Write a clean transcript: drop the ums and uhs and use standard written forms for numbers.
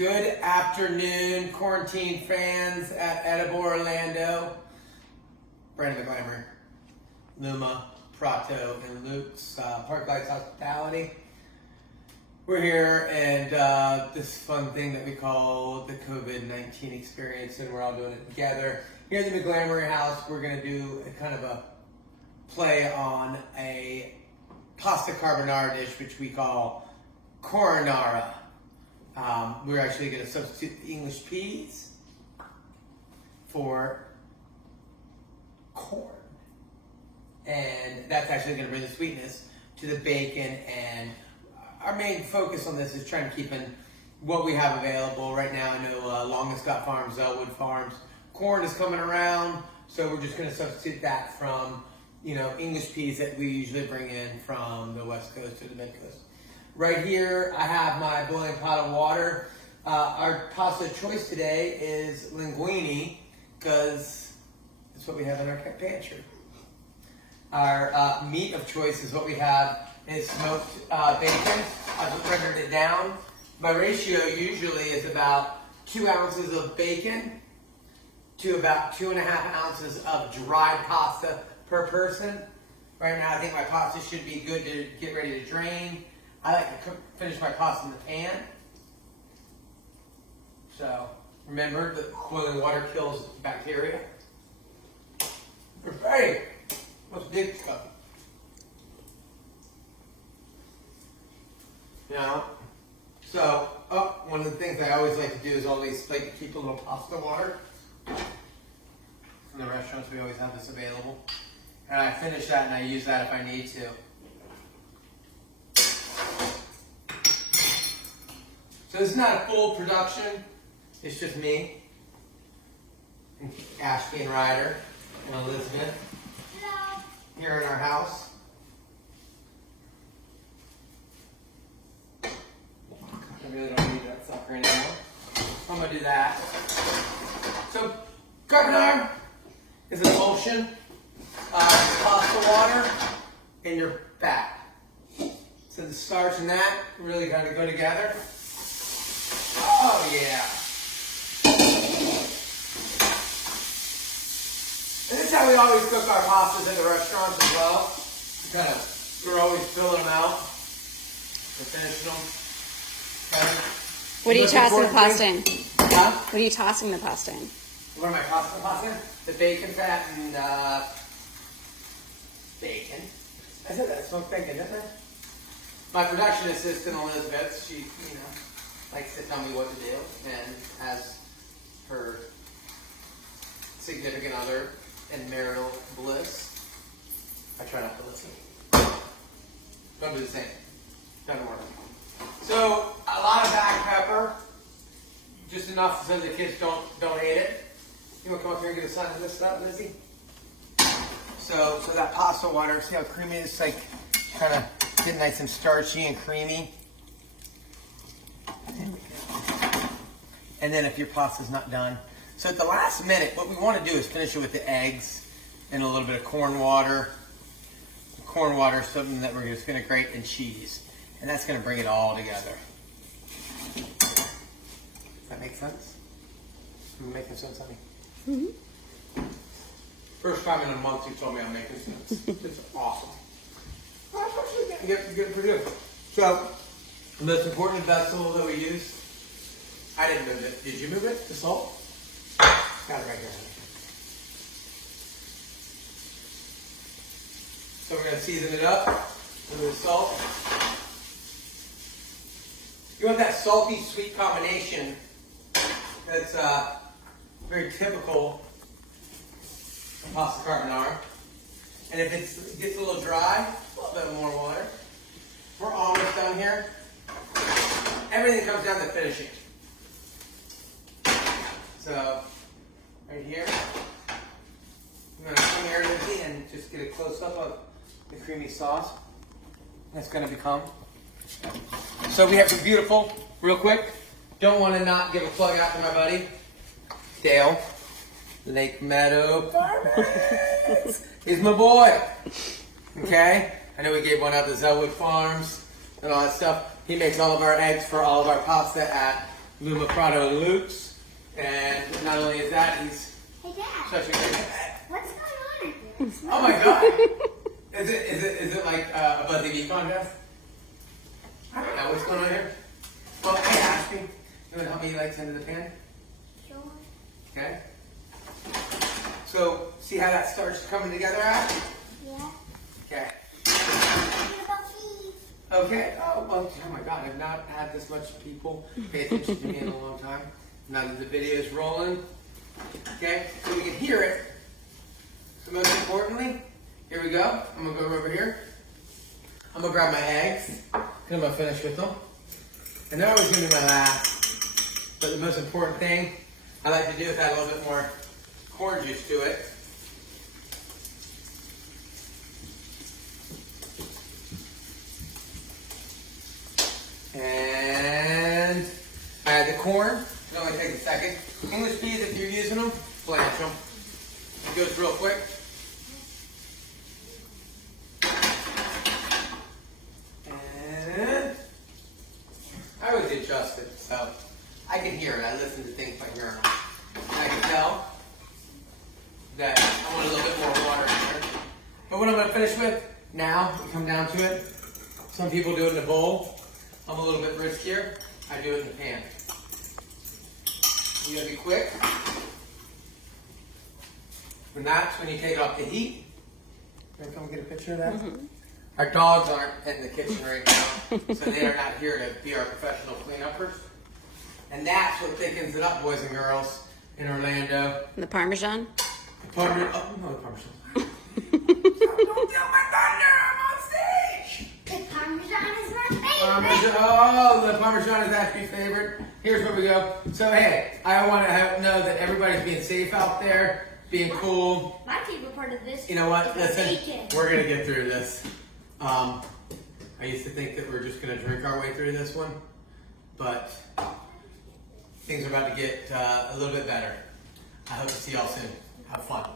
Good afternoon, quarantine fans at Edible Orlando. Brandon McGlamery, Luma, Prato, and Luke's Park Lights Hospitality. We're here and this fun thing that we call the COVID-19 experience, and we're all doing it together. Here at the McGlamery house, we're going to do a kind of a play on a pasta carbonara dish, which we call Carbonara. We're actually going to substitute English peas for corn. And that's actually going to bring the sweetness to the bacon. And our main focus on this is trying to keep in what we have available. Right now, I know Longest Got Farms, Zellwood Farms. Corn is coming around, so we're just going to substitute that from, English peas that we usually bring in from the West Coast or the Mid Coast. Right here, I have my boiling pot of water. Our pasta of choice today is linguine, because that's what we have in our pantry. Our meat of choice is what we have is smoked bacon. I've rendered it down. My ratio usually is about 2 ounces of bacon to about 2.5 ounces of dried pasta per person. Right now, I think my pasta should be good to get ready to drain. I like to finish my pasta in the pan. So remember that boiling water kills bacteria. Hey, what's big stuff? So one of the things I always like to do is always like to keep a little pasta water. In the restaurants, we always have this available. And I finish that and I use that if I need to. So this is not a full production. It's just me, and Ashby and Ryder, and Elizabeth. Hello. Here in our house. I really don't need that sucker anymore. I'm going to do that. So, carbonara is an emulsion of pasta water and your fat. So the starch and that really kind of go together. Oh yeah. And this is how we always cook our pastas in the restaurants as well. We're always filling them out. We're finishing them. What are you tossing the pasta in? Huh? What are you tossing the pasta in? What am I tossing the pasta in? The bacon fat and bacon. I said that, smoked bacon, didn't I? My production assistant, Elizabeth, she, likes to tell me what to do, and as her significant other in marital bliss, I try not to listen. Don't do the same. Doesn't work. So a lot of black pepper, just enough so the kids don't hate it. You want to come up here and get a sign of this stuff, Lizzie? So that pasta water, see how creamy it is? Like kind of get nice and starchy and creamy. And then if your pasta's not done. So at the last minute, what we want to do is finish it with the eggs and a little bit of corn water. Corn water is something that we're just going to grate, and cheese. And that's going to bring it all together. Does that make sense? Am I making sense, honey? Mm-hmm. First time in a month you told me I'm making sense. It's awesome. Well, that's actually getting pretty good. So, the most important vessel that we use, I didn't move it. Did you move it? The salt? Got it right here, honey. So we're going to season it up with the salt. You want that salty, sweet combination that's very typical of pasta carbonara. And if it gets a little dry, a little bit more water. We're almost done here. Everything comes down to finishing. So, right here, I'm going to come here, Lizzie, and just get a close-up of the creamy sauce that's going to become. So we have some beautiful, real quick, don't want to not give a plug out to my buddy, Dale, Lake Meadow Farmers. He's my boy. Okay? I know we gave one out to Zellwood Farms and all that stuff. He makes all of our eggs for all of our pasta at Luma, Prato, and Luke's. And not only is that, he's Hey, Dad. such a great. What's going on in here? Oh my God! Is it like a Buzzy Bee contest? I don't know what's going on here. Well, hey Ashley, you want to help me like send to the pan? Sure. Okay. So see how that starts coming together, Ash? Yeah. Okay. What about these? Okay. Oh, well, oh my God, I've not had this much people pay attention to me in a long time. Now that the video is rolling. Okay, so we can hear it. So most importantly, here we go. I'm gonna go over here. I'm gonna grab my eggs, and I'm gonna finish with them. And they're always gonna be my last. But the most important thing I like to do is add a little bit more corn juice to it. And add the corn. It only takes a second. English peas, if you're using them, blanch them. It goes real quick. And I always adjust it, so I can hear it. I listen to things by hearing them. And I can tell that I want a little bit more water in there. But what I'm going to finish with now, we come down to it. Some people do it in a bowl. I'm a little bit riskier. I do it in the pan. You gotta be quick. And that's when you take off the heat. Can I come get a picture of that? Mm-hmm. Our dogs aren't in the kitchen right now, so they are not here to be our professional cleanuppers. And that's what thickens it up, boys and girls, in Orlando. The Parmesan? Parmesan. Oh, no, the Parmesan. Don't steal my thunder! I'm on stage! The Parmesan is my favorite. Parmesan. Oh, the Parmesan is Ashley's favorite. Here's where we go. So, hey, I want to know that everybody's being safe out there, being cool. My favorite part of this. You know what? is the Listen, bacon. we're going to get through this. I used to think that we're just going to drink our way through this one, but things are about to get a little bit better. I hope to see y'all soon. Have fun.